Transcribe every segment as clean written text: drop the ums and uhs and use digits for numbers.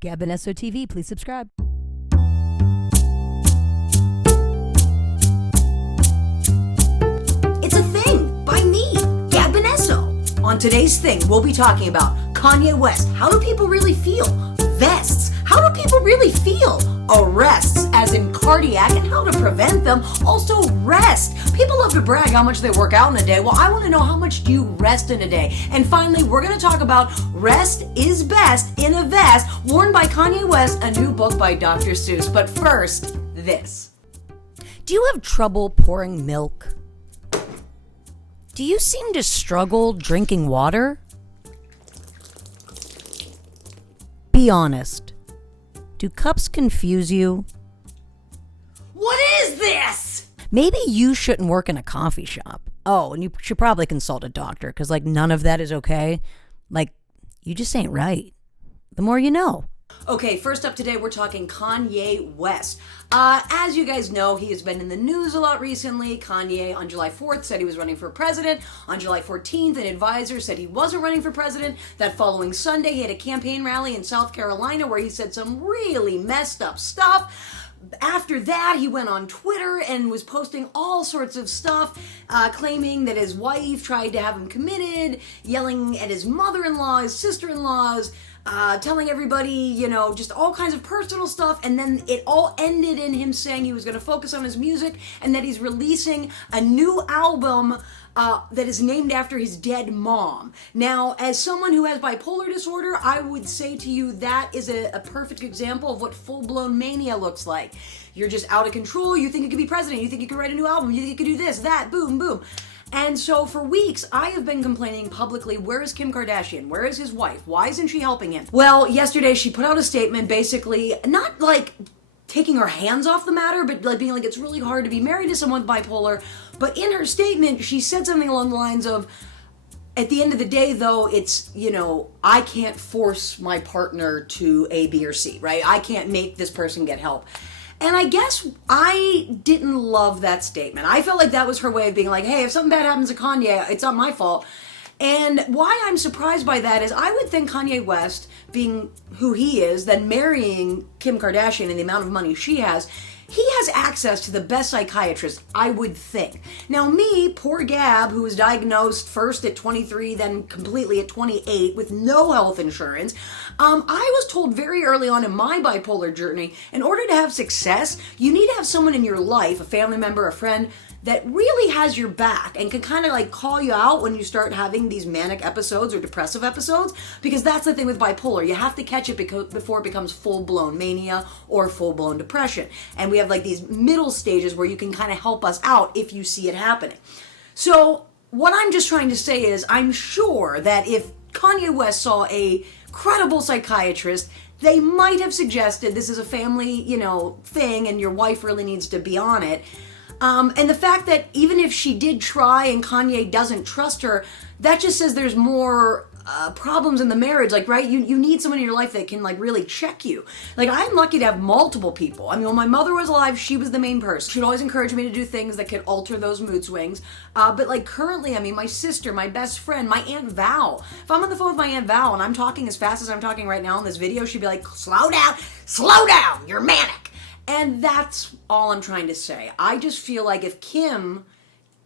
Bonesso TV, please subscribe. It's a thing by me, Bonesso. On today's thing, we'll be talking about Kanye West. How do people really feel? Vests. How do people really feel? Arrests, as in cardiac, and how to prevent them. Also, rest. People love to brag how much they work out in a day. Well, I want to know, how much do you rest in a day? And finally, we're going to talk about Rest is Best in a Vest, worn by Kanye West, a new book by Dr. Seuss. But first, this. Do you have trouble pouring milk? Do you seem to struggle drinking water? Be honest. Do cups confuse you? What is this? Maybe you shouldn't work in a coffee shop. Oh, and you should probably consult a doctor, because, none of that is okay. You just ain't right. The more you know. Okay, first up today, we're talking Kanye West. As you guys know, he has been in the news a lot recently. Kanye, on July 4th, said he was running for president. On July 14th, an advisor said he wasn't running for president. That following Sunday, he had a campaign rally in South Carolina where he said some really messed up stuff. After that, he went on Twitter and was posting all sorts of stuff, claiming that his wife tried to have him committed, yelling at his mother-in-law, his sister-in-laws, telling everybody, just all kinds of personal stuff. And then it all ended in him saying he was going to focus on his music and that he's releasing a new album that is named after his dead mom. Now, as someone who has bipolar disorder, I would say to you that is a perfect example of what full-blown mania looks like. You're just out of control. You think you could be president. You think you could write a new album. You think you could do this, that, boom, boom. And so for weeks, I have been complaining publicly, where is Kim Kardashian? Where is his wife? Why isn't she helping him? Well, yesterday she put out a statement basically, not taking her hands off the matter, but being it's really hard to be married to someone with bipolar. But in her statement, she said something along the lines of, at the end of the day, though, it's, I can't force my partner to A, B, or C, right? I can't make this person get help. And I guess I didn't love that statement. I felt like that was her way of being hey, if something bad happens to Kanye, it's not my fault. And why I'm surprised by that is I would think Kanye West, being who he is, then marrying Kim Kardashian and the amount of money she has, he has access to the best psychiatrist, I would think. Now me, poor Gab, who was diagnosed first at 23, then completely at 28 with no health insurance, I was told very early on in my bipolar journey, in order to have success, you need to have someone in your life, a family member, a friend, that really has your back and can kind of call you out when you start having these manic episodes or depressive episodes, because that's the thing with bipolar. You have to catch it before it becomes full-blown mania or full-blown depression. And we have these middle stages where you can kind of help us out if you see it happening. So what I'm just trying to say is, I'm sure that if Kanye West saw a credible psychiatrist, they might have suggested this is a family, thing and your wife really needs to be on it. And the fact that even if she did try and Kanye doesn't trust her, that just says there's more problems in the marriage, right? You need someone in your life that can really check you. I'm lucky to have multiple people. I mean, when my mother was alive, she was the main person. She'd always encourage me to do things that could alter those mood swings. But currently, I mean, my sister, my best friend, my Aunt Val. If I'm on the phone with my Aunt Val and I'm talking as fast as I'm talking right now in this video, she'd be like, slow down, you're manic. And that's all I'm trying to say. I just feel like if Kim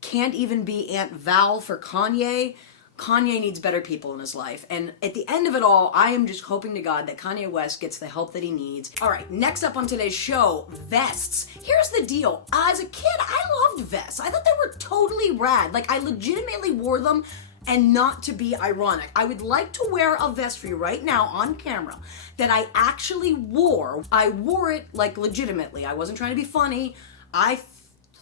can't even be Aunt Val for Kanye, Kanye needs better people in his life. And at the end of it all, I am just hoping to God that Kanye West gets the help that he needs. All right, next up on today's show, vests. Here's the deal. As a kid, I loved vests. I thought they were totally rad. I legitimately wore them. And not to be ironic, I would like to wear a vest for you right now on camera that I actually wore. I wore it legitimately. I wasn't trying to be funny. I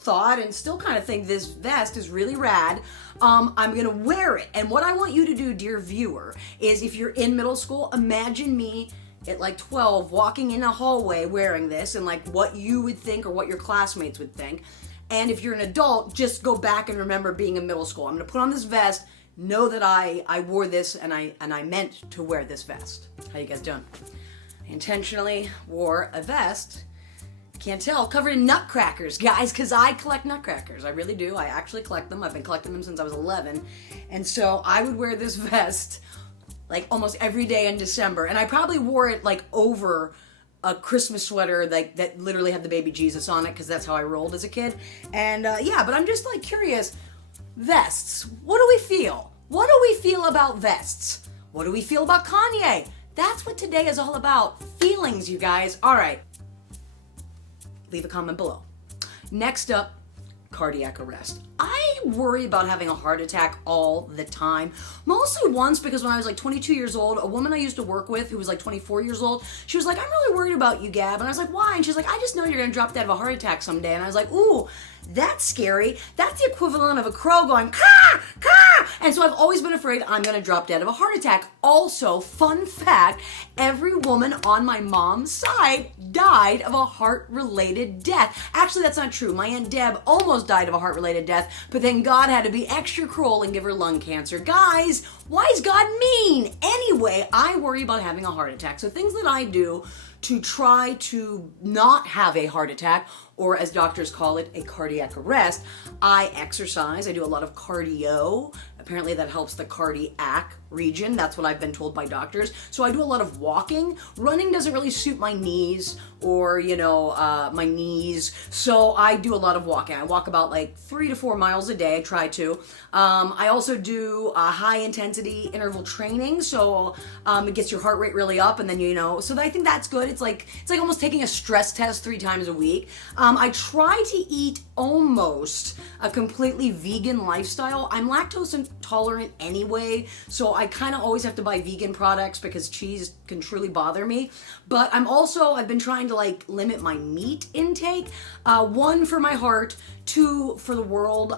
thought and still kind of think this vest is really rad. I'm gonna wear it. And what I want you to do, dear viewer, is if you're in middle school, imagine me at 12 walking in a hallway wearing this and what you would think or what your classmates would think. And if you're an adult, just go back and remember being in middle school. I'm gonna put on this vest. Know that I wore this and I meant to wear this vest. How you guys doing? I intentionally wore a vest, can't tell, covered in nutcrackers, guys, because I collect nutcrackers. I really do. I actually collect them. I've been collecting them since I was 11. And so I would wear this vest like almost every day in December, and I probably wore it like over a Christmas sweater that literally had the baby Jesus on it, because that's how I rolled as a kid. And yeah, but I'm just like curious, vests, what do we feel? What do we feel about vests? What do we feel about Kanye? That's what today is all about. Feelings, you guys. All right. Leave a comment below. Next up, cardiac arrest. I worry about having a heart attack all the time. Mostly once, because when I was like 22 years old, a woman I used to work with who was like 24 years old, she was like, I'm really worried about you, Gab. And I was like, why? And she's like, I just know you're gonna drop dead of a heart attack someday. And I was like, ooh, that's scary. That's the equivalent of a crow going, caw, caw. And so I've always been afraid I'm gonna drop dead of a heart attack. Also, fun fact, every woman on my mom's side died of a heart-related death. Actually, that's not true. My Aunt Deb almost died of a heart-related death, but then God had to be extra cruel and give her lung cancer. Guys, why is God mean? Anyway, I worry about having a heart attack. So things that I do to try to not have a heart attack, or as doctors call it, a cardiac arrest, I exercise. I do a lot of cardio. Apparently that helps the cardiac region. That's what I've been told by doctors. So I do a lot of walking. Running doesn't really suit my knees or, my knees. So I do a lot of walking. I walk about like 3 to 4 miles a day. I try to. I also do high intensity interval training. So it gets your heart rate really up, and then, so I think that's good. It's like almost taking a stress test 3 times a week. I try to eat almost a completely vegan lifestyle. I'm lactose intolerant anyway, so I kind of always have to buy vegan products because cheese can truly bother me. But I've been trying to like limit my meat intake. 1, for my heart, 2, for the world.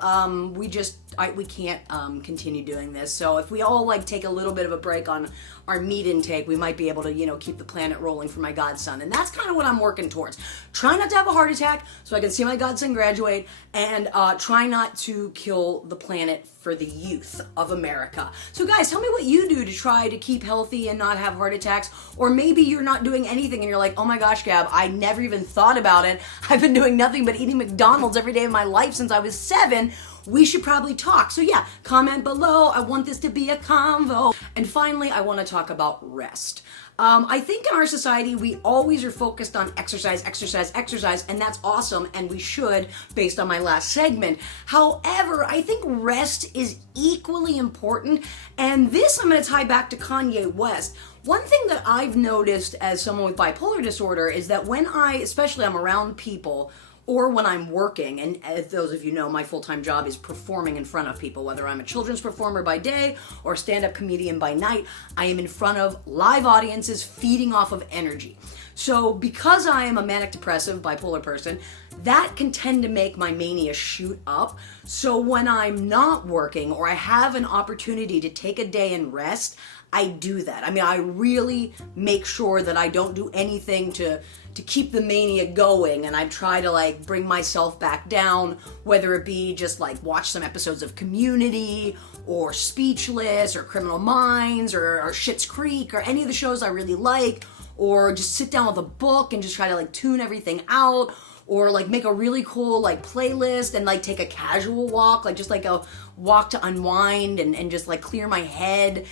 We can't continue doing this. So if we all like take a little bit of a break on our meat intake, we might be able to, keep the planet rolling for my godson. And that's kind of what I'm working towards. Try not to have a heart attack so I can see my godson graduate, and try not to kill the planet for the youth of America. So guys, tell me what you do to try to keep healthy and not have heart attacks. Or maybe you're not doing anything and you're like, oh my gosh, Gab, I never even thought about it. I've been doing nothing but eating McDonald's every day of my life since I was 7. We should probably talk. So yeah, comment below. I want this to be a convo. And finally, I want to talk about rest. I think in our society, we always are focused on exercise, exercise, exercise, and that's awesome, and we should, based on my last segment. However, I think rest is equally important, and this I'm going to tie back to Kanye West. One thing that I've noticed as someone with bipolar disorder is that when especially I'm around people, or when I'm working, and as those of you know, my full-time job is performing in front of people, whether I'm a children's performer by day or stand-up comedian by night, I am in front of live audiences feeding off of energy. So because I am a manic depressive bipolar person, that can tend to make my mania shoot up. So when I'm not working or I have an opportunity to take a day and rest, I do that. I really make sure that I don't do anything to keep the mania going, and I try to like bring myself back down, whether it be just like watch some episodes of Community or Speechless or Criminal Minds or Schitt's Creek or any of the shows I really like, or just sit down with a book and just try to like tune everything out, or like make a really cool like playlist and like take a casual walk, like just like a walk to unwind and just like clear my head.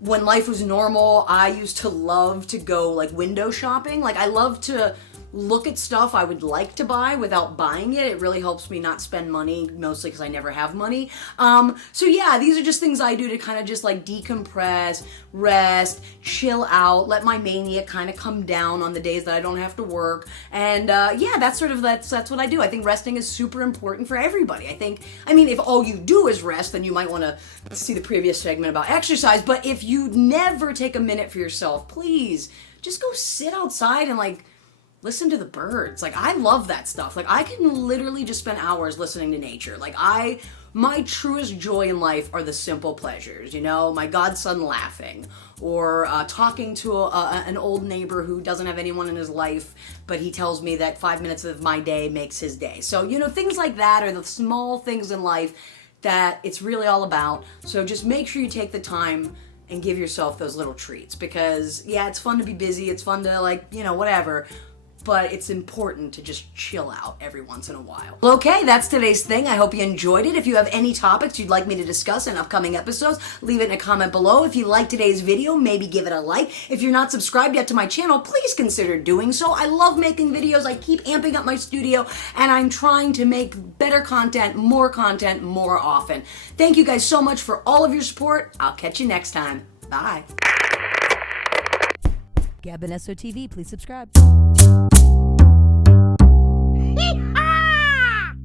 When life was normal, I used to love to go like window shopping. Like I love to look at stuff I would like to buy without buying it. It really helps me not spend money, mostly because I never have money. So yeah, these are just things I do to kind of just like decompress, rest, chill out, let my mania kind of come down on the days that I don't have to work. And yeah, that's what I do. I think resting is super important for everybody. If all you do is rest, then you might want to see the previous segment about exercise. But if you never take a minute for yourself, please just go sit outside and like listen to the birds. Like, I love that stuff. Like, I can literally just spend hours listening to nature. Like, my truest joy in life are the simple pleasures, my godson laughing, or talking to an old neighbor who doesn't have anyone in his life, but he tells me that 5 minutes of my day makes his day. So, things like that are the small things in life that it's really all about. So just make sure you take the time and give yourself those little treats, because yeah, it's fun to be busy. It's fun to whatever. but it's important to just chill out every once in a while. Well, okay, that's today's thing. I hope you enjoyed it. If you have any topics you'd like me to discuss in upcoming episodes, leave it in a comment below. If you liked today's video, maybe give it a like. If you're not subscribed yet to my channel, please consider doing so. I love making videos. I keep amping up my studio, and I'm trying to make better content more often. Thank you guys so much for all of your support. I'll catch you next time. Bye. Bonesso TV, please subscribe.